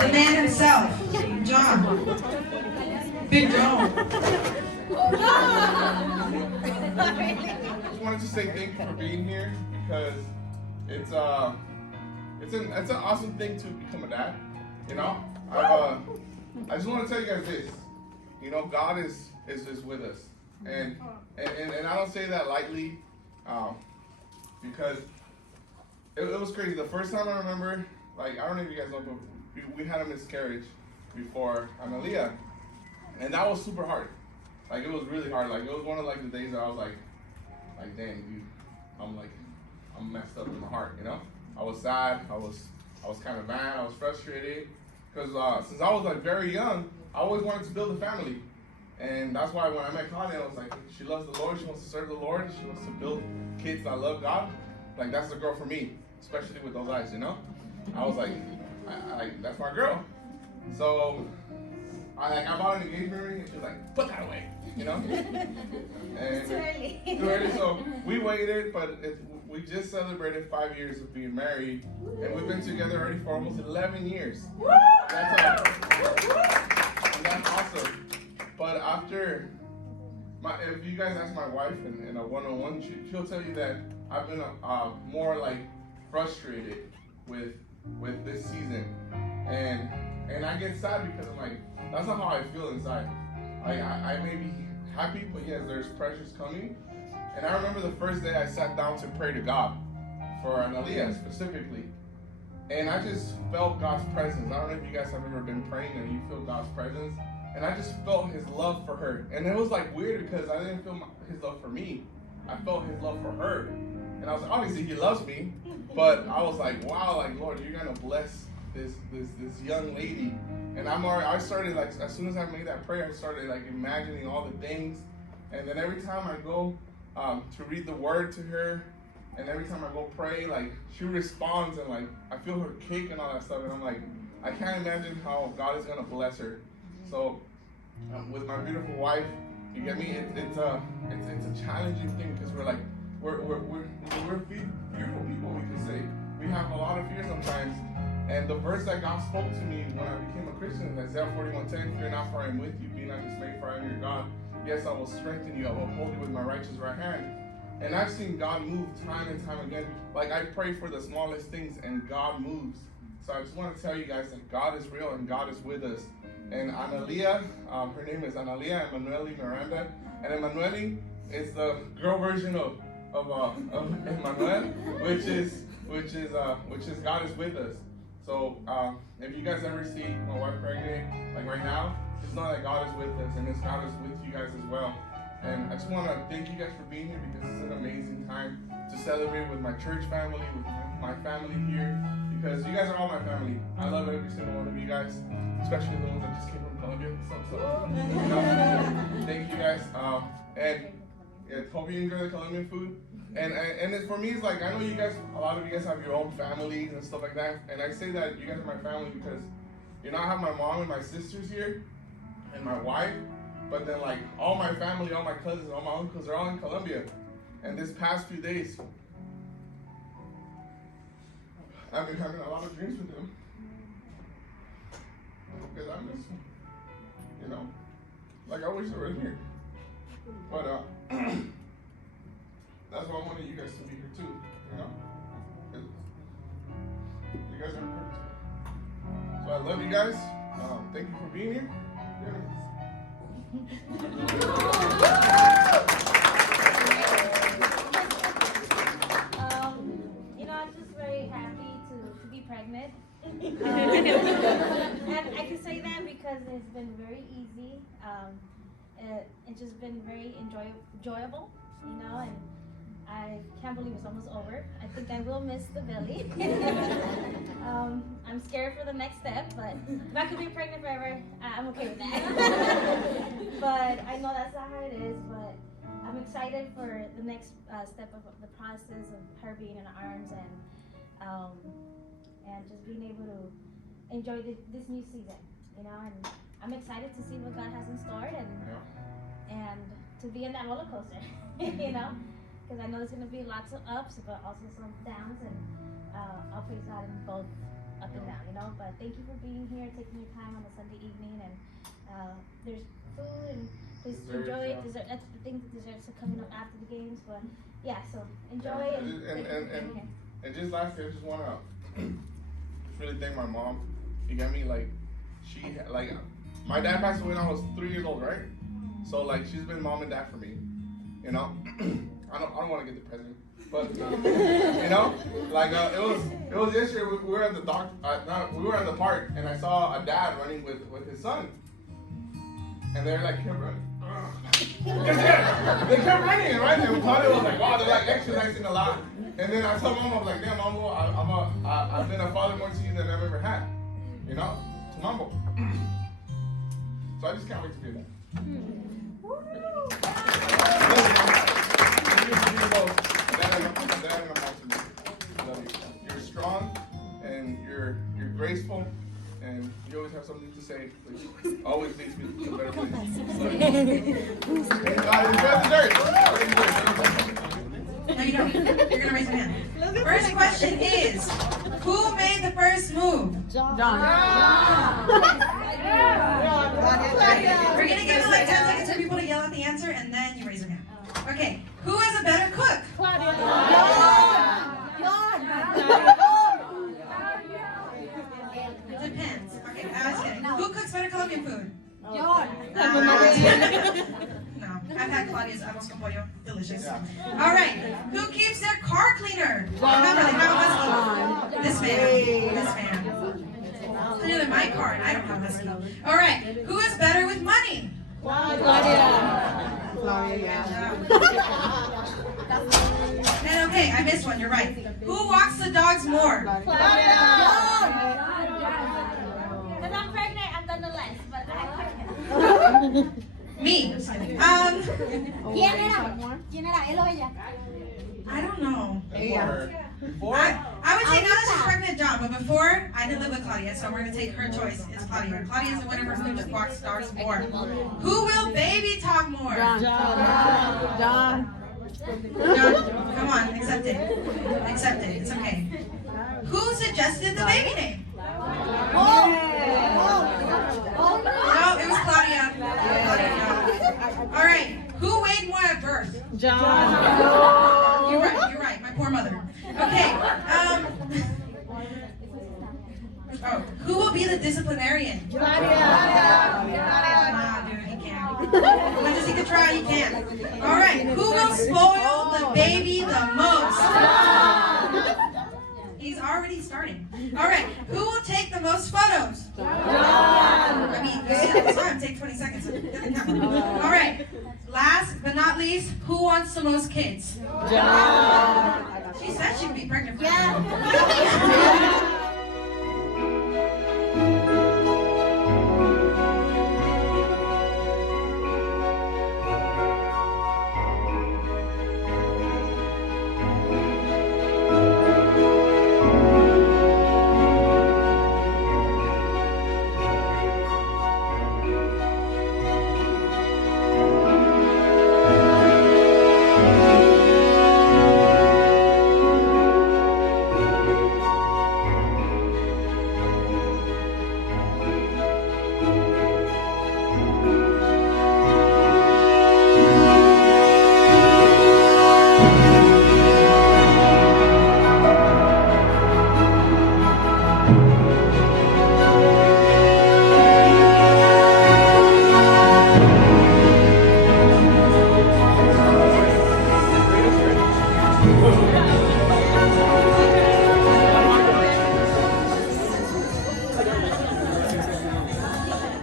The man himself, John. Big John. Just wanted to say thank you for being here because it's it's an awesome thing to become a dad. You know, I just want to tell you guys this. You know, God is with us, and I don't say that lightly, because it was crazy. The first time I remember, like, I don't know if you guys know, but we had a miscarriage before Analiah, and that was super hard. Like, it was really hard. Like, it was one of like the days that I was like dang, dude, I'm messed up in the heart. You know, I was sad. I was kind of mad. I was frustrated because since I was like very young, I always wanted to build a family. And that's why when I met Connie, I was like, she loves the Lord, she wants to serve the Lord, she wants to build kids that love God. Like, that's the girl for me, especially with those eyes, you know? I was like, that's my girl. So I bought an engagement ring, and she was like, put that away, you know? And too early. Too early, so we waited, but we just celebrated 5 years of being married, and we've been together already for almost 11 years. That's awesome. But after, if you guys ask my wife in a one-on-one, she'll tell you that I've been more like frustrated with this season, and I get sad because I'm like, that's not how I feel inside. Like, I may be happy, but yes, there's pressures coming. And I remember the first day I sat down to pray to God for Analiah specifically, and I just felt God's presence. I don't know if you guys have ever been praying and you feel God's presence. And I just felt his love for her. And it was like weird because I didn't feel his love for me. I felt his love for her. And I was obviously he loves me, but I was like, wow, like, Lord, you're gonna bless this young lady. And I started, like, as soon as I made that prayer, I started like imagining all the things. And then every time I go to read the word to her, and every time I go pray, like, she responds, and like I feel her kick and all that stuff. And I'm like, I can't imagine how God is gonna bless her. So, with my beautiful wife, you get me? It's a challenging thing because we're fearful people. We can say we have a lot of fear sometimes. And the verse that God spoke to me when I became a Christian, Isaiah 41:10, "Fear not, for I am with you. Be not dismayed, for I am your God. Yes, I will strengthen you. I will uphold you with my righteous right hand." And I've seen God move time and time again. Like, I pray for the smallest things, and God moves. So I just want to tell you guys that God is real and God is with us. And Analiah, her name is Analiah Emanuele Miranda, and Emanuele is the girl version of Emmanuel, which is God is with us. So if you guys ever see my wife pregnant, like right now, just know that God is with us, and God is with you guys as well. And I just want to thank you guys for being here because it's an amazing time to celebrate with my church family, with my family here, because you guys are all my family. I love every single one of you guys, especially the ones that just came from Colombia. So, thank you guys. And yeah, hope you enjoy the Colombian food. And for me, it's like, I know you guys, a lot of you guys have your own families and stuff like that. And I say that you guys are my family because, you know, I have my mom and my sisters here, and my wife. But then, like, all my family, all my cousins, all my uncles are all in Colombia. And this past few days, I've been having a lot of dreams with them. Because I miss them. You know? Like, I wish they were here. But, that's why I wanted you guys to be here too. You know? You guys are important. So I love you guys. Thank you for being here. Yeah. I'm just very happy to be pregnant. And I can say that because it's been very easy. It's just been very enjoyable, and I can't believe it's almost over. I think I will miss the belly. I'm scared for the next step, but if I could be pregnant forever, I'm okay with that. But I know that's not how it is, but I'm excited for the next step of the process of her being in our arms and just being able to enjoy this new season, and I'm excited to see what God has in store and to be in that roller coaster, because I know there's going to be lots of ups, but also some downs, and I'll praise God in both up and down, you know. But thank you for being here, taking your time on a Sunday evening, and there's food and just enjoy it. That's the thing that desserts are coming up after the games, but yeah, so enjoy and just lastly, I just wanna just really thank my mom. She got me like my dad passed away when I was 3 years old, right? So like she's been mom and dad for me, you know. I don't want to get the president, but you know, like it was yesterday. We were at the we were at the park, and I saw a dad running with his son, and they're like kept running. They kept running, right? And Claudia was like, "Wow, they're like exercising a lot." And then I told Mom, I was like, "Damn, Mom, I've been a father more to you than I've ever had, you know, to Mambo." So I just can't wait to do that. You're strong and you're graceful and you always have something to say, which always leads me to a better place. No, you don't. You're gonna raise your hand. First question is, who made the first move? John. We're gonna give it like 10 seconds for people to yell out the answer, and then you raise your hand. Okay, who is a better cook? It depends. Okay, I was kidding. Who cooks better Colombian food? No, I've had Claudia's arroz con pollo. Delicious. All right, who keeps their car cleaner? Remember, they have a husky. This man. It's clearly my car, and I don't have a husky. All right, who is better with money? And okay, I missed one. You're right. Who walks the dogs more? Because I'm pregnant, I've done the less, but I Me. ¿Quién era? ¿Él o ella? I don't know. Before? I would say now that she's pregnant, John, but before, I didn't live with Claudia, so we're going to take her choice. It's Claudia. Claudia is the winner for who walks dogs more. Who will baby talk more? John. John, come on, accept it. Accept it. It's okay. Who suggested the baby name? No, it was Claudia. All right. Who weighed more at birth? John. You're right. My poor mother. Okay. Who will be the disciplinarian? Dude, he can't. Much as he could try, he can't. All right. Who will spoil the baby the most? He's already starting. All right. Who will take the most photos? I mean, you see that time take 20 seconds. All right. Last but not least, who wants the most kids? She said she'd be pregnant for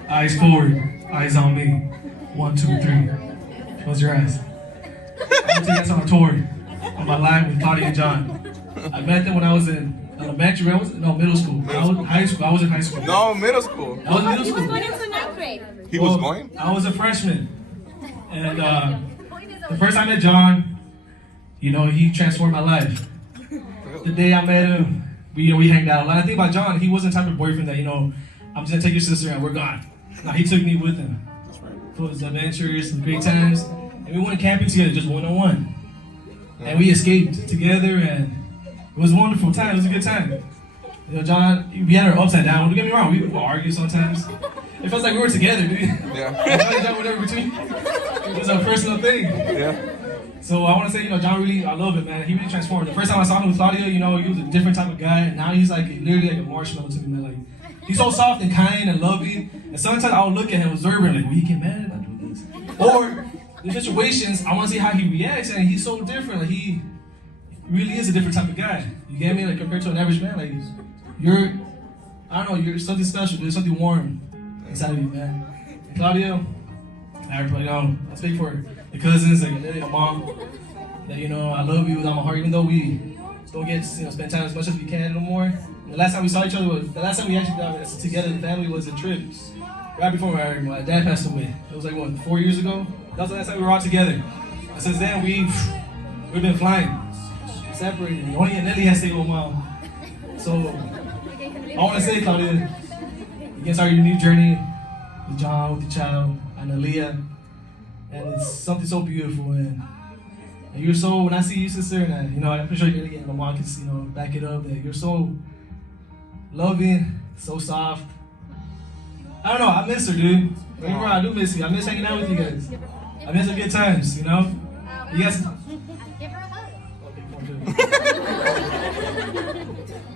Eyes forward, eyes on me. 1, 2, 3. Close your eyes. I'm taking us on a tour on my line with Claudia and John. I met them when I was in elementary. Middle school. High school. I was in high school. No, middle school. I was in middle He was school. going into 9th grade. He was going? I was a freshman. And the first time I met John, he transformed my life. The day I met him, we hanged out a lot. I think about John, he wasn't the type of boyfriend that, I'm just gonna take your sister and we're gone. No, he took me with him. For his adventures, some great times. And we went camping together, just one-on-one. And we escaped together and it was a wonderful time. It was a good time. You know, John, we had our ups and downs. Don't get me wrong, we would argue sometimes. It feels like we were together, dude. Yeah. John, whatever between. It's a personal thing. Yeah. So I want to say, you know, John really, I love it, man. He really transformed. The first time I saw him with Claudia, you know, he was a different type of guy. And now he's like literally like a marshmallow to me, man. Like, he's so soft and kind and loving. And sometimes I would look at him, observe him, like, will he get mad if I do this? Or in situations, I want to see how he reacts, and he's so different. Like, he really is a different type of guy. You get me? Like, compared to an average man, like, you're, I don't know, you're something special. There's something warm inside of you, man. And Claudia, everybody, you know, I speak for the cousins, like your mom, that, you know, I love you with all my heart, even though we don't get to, you know, spend time as much as we can no more. And the last time we saw each other was, the last time we actually got together, the family, was a trip. Right before my dad passed away. It was like, what, 4 years ago? That was the last time we were all together. And since then, we've been flying, separated. Only Analiah has stayed with mom. So, I want to say, Claudia, you can start your new journey with John, with the child, Analiah. And it's something so beautiful. And you're so, when I see you, sister, and you know, I'm pretty sure you're going to get my mom can, you know, back it up, that you're so loving, so soft. I don't know, I miss her, dude. Remember, I do miss you. I miss hanging out with you guys. I miss the good times, you know? You guys. Give her a hug.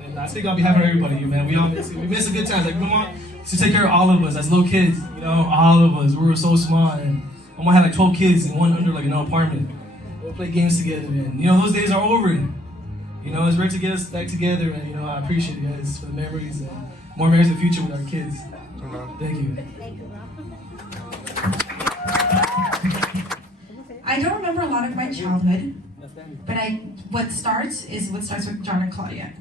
And I speak on behalf of everybody here, man. We all miss you. We miss the good times. Like, Mama used to take care of all of us as little kids, you know, all of us. We were so small, and Mama had like 12 kids and one under like an apartment. We'll play games together, and you know, those days are over. You know, it's rare to get us back together, and you know, I appreciate you guys for the memories and more memories in the future with our kids. Thank you. I don't remember a lot of my childhood, but what starts with John and Claudia.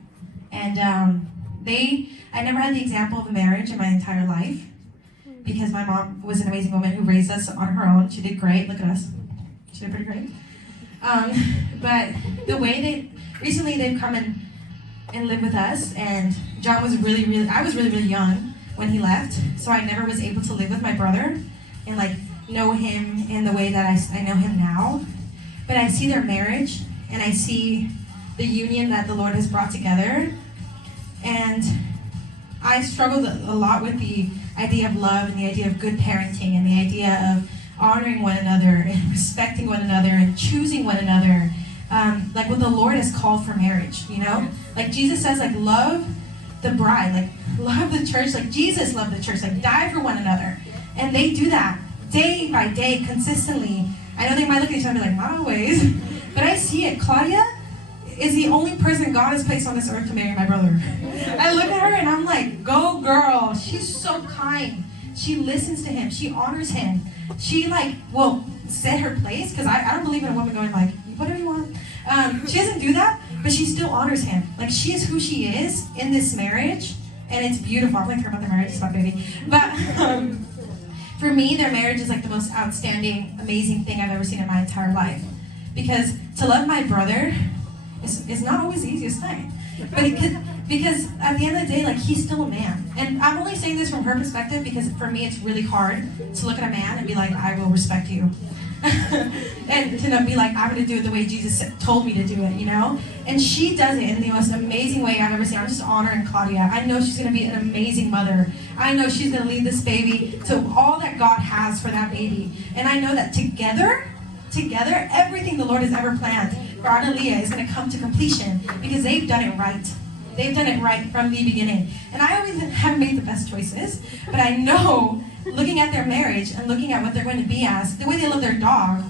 And I never had the example of a marriage in my entire life, because my mom was an amazing woman who raised us on her own. She did great. Look at us. She did pretty great. But the way recently they've come and lived with us, and John was I was really young when he left, so I never was able to live with my brother and like know him in the way that I know him now. But I see their marriage, and I see the union that the Lord has brought together, and I struggled a lot with the idea of love and the idea of good parenting and the idea of honoring one another and respecting one another and choosing one another, like what the Lord has called for marriage, you know? Like Jesus says, like, love the bride, like love the church, like Jesus loved the church, like die for one another. And they do that day by day, consistently. I know they might look at each other and be like, not always, but I see it. Claudia is the only person God has placed on this earth to marry my brother. I look at her and I'm like, go girl. She's so kind. She listens to him. She honors him. She like will set her place, because I don't believe in a woman going like, whatever you want. She doesn't do that, but she still honors him. Like, she is who she is in this marriage, and it's beautiful. I'm like her about the marriage, it's my baby. But for me, their marriage is like the most outstanding, amazing thing I've ever seen in my entire life. Because to love my brother is not always the easiest thing. But because at the end of the day, like, he's still a man. And I'm only saying this from her perspective because for me it's really hard to look at a man and be like, I will respect you. And to not be like, I'm going to do it the way Jesus told me to do it, you know? And she does it in the most amazing way I've ever seen. I'm just honoring Claudia. I know she's going to be an amazing mother. I know she's going to lead this baby to all that God has for that baby. And I know that together, everything the Lord has ever planned for Analiah is going to come to completion, because they've done it right. They've done it right from the beginning. And I always haven't made the best choices, but I know, looking at their marriage and looking at what they're going to be as, the way they love their dog,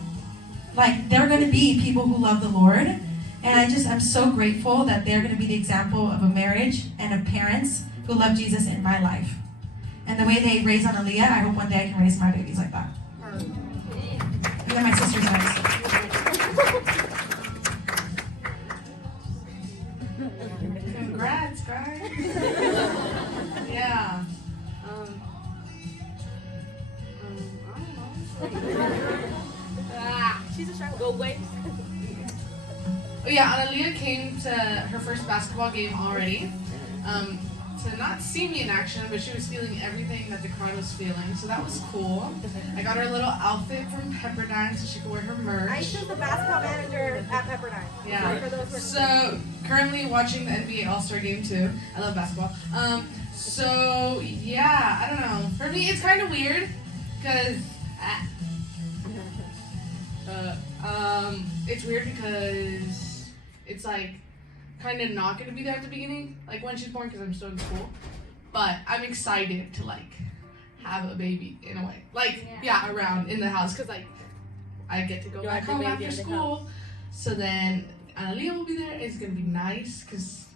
like, they're going to be people who love the Lord. And I'm so grateful that they're going to be the example of a marriage and of parents who love Jesus in my life. And the way they raise Analiah, I hope one day I can raise my babies like that. And then my sister's nice. Congrats, guys. Yeah. She's a shark. Go away. Oh yeah, Analiah came to her first basketball game already. to not see me in action, but she was feeling everything that the crowd was feeling, so that was cool. I got her a little outfit from Pepperdine so she could wear her merch. Aisha's the basketball manager at Pepperdine. Yeah. So currently watching the NBA All-Star Game too. I love basketball. So yeah, I don't know. For me, it's kind of weird because it's weird because it's like kind of not gonna be there at the beginning, like when she's born, because I'm still in school. But I'm excited to like have a baby in a way, like around in the house, because like I get to go back home after school. So then Analiah will be there. It's gonna be nice, because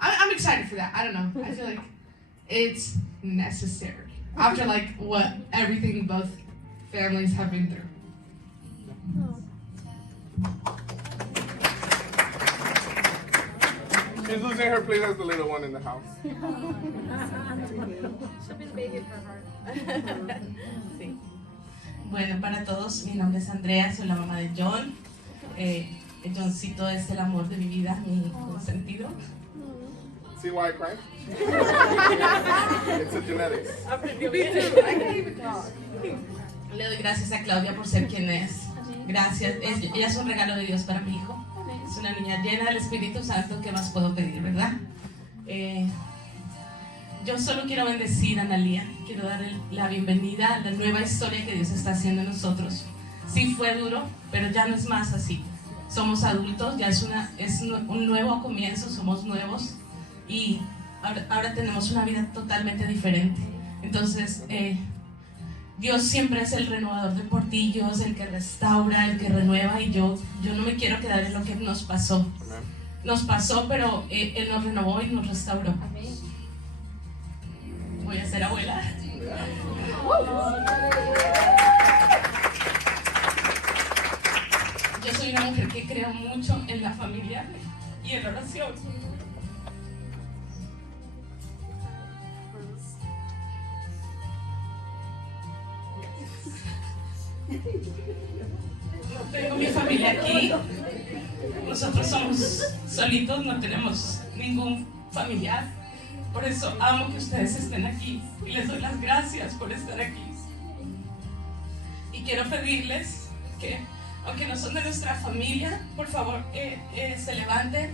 I'm excited for that. I don't know. I feel like it's necessary after like what everything both families have been through. She's losing her place as the little one in the house. She'll be the baby of her heart. Sí. Bueno, para todos, mi nombre es Andrea, soy la mamá de John. Johncito es el amor de mi vida, mi consentido. See why I cried? It's a genetics. Le doy gracias a Claudia por ser quien es. Gracias. Ella es un regalo de Dios para mi hijo. Es una niña llena del Espíritu Santo. ¿Qué más puedo pedir, verdad? Yo solo quiero bendecir a Analiah. Quiero darle la bienvenida a la nueva historia que Dios está haciendo en nosotros. Sí fue duro, pero ya no es más así. Somos adultos, ya es un nuevo comienzo, somos nuevos y ahora tenemos una vida totalmente diferente. Entonces, Dios siempre es el renovador de portillos, el que restaura, el que renueva, y yo no me quiero quedar en lo que nos pasó. Nos pasó, pero Él nos renovó y nos restauró. Voy a ser abuela. Yo soy una mujer que creo mucho en la familia y en la oración. No tengo mi familia aquí. Nosotros somos solitos, no tenemos ningún familiar. Por eso amo que ustedes estén aquí y les doy las gracias por estar aquí. Y quiero pedirles que, aunque no son de nuestra familia, por favor se levanten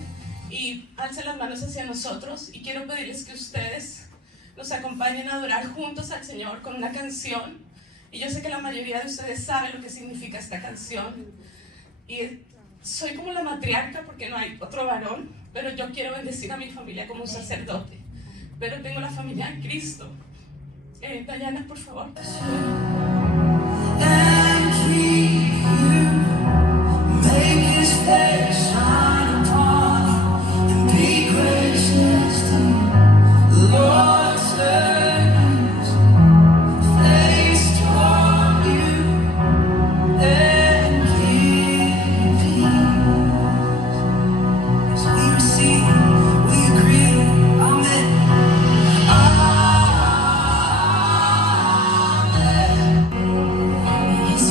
y alcen las manos hacia nosotros. Y quiero pedirles que ustedes nos acompañen a adorar juntos al Señor con una canción. Y yo sé que la mayoría de ustedes saben lo que significa esta canción. Y soy como la matriarca porque no hay otro varón, pero yo quiero bendecir a mi familia como un sacerdote. Pero tengo la familia en Cristo. Dayana, por favor. He's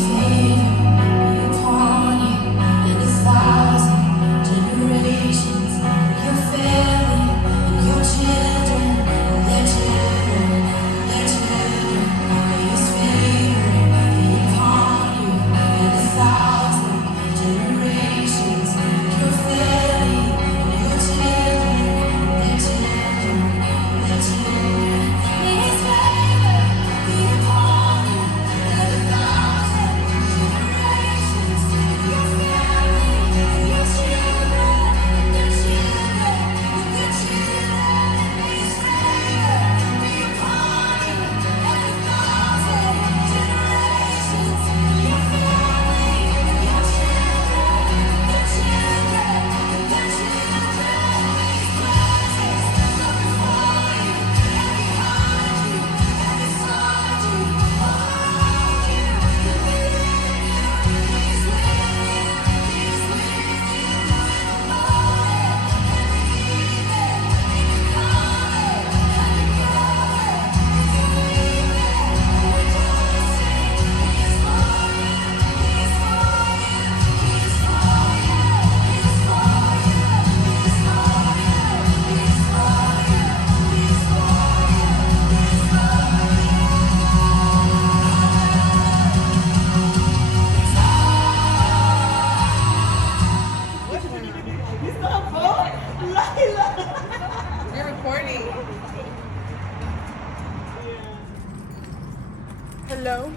Hello.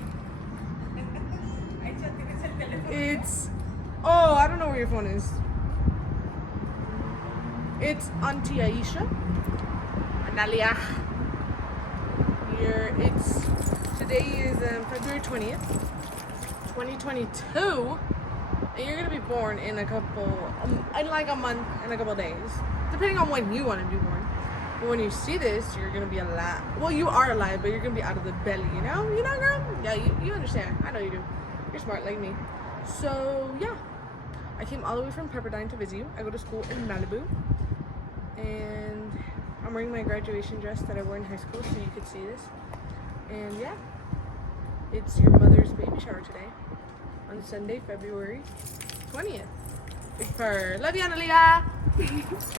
It's, oh, I don't know where your phone is. It's Auntie Aisha. Analiah. Here, today is February 20th, 2022. And you're gonna be born in a month and a couple days. Depending on when you want to be born. But when you see this, you're gonna be alive. Well, you are alive, but you're gonna be out of the belly, you know? You know, girl? Yeah, you understand. I know you do. You're smart like me. So, yeah. I came all the way from Pepperdine to visit you. I go to school in Malibu. And I'm wearing my graduation dress that I wore in high school, so you could see this. And, yeah. It's your mother's baby shower today. On Sunday, February 20th. Big purr. Love you, Analiah!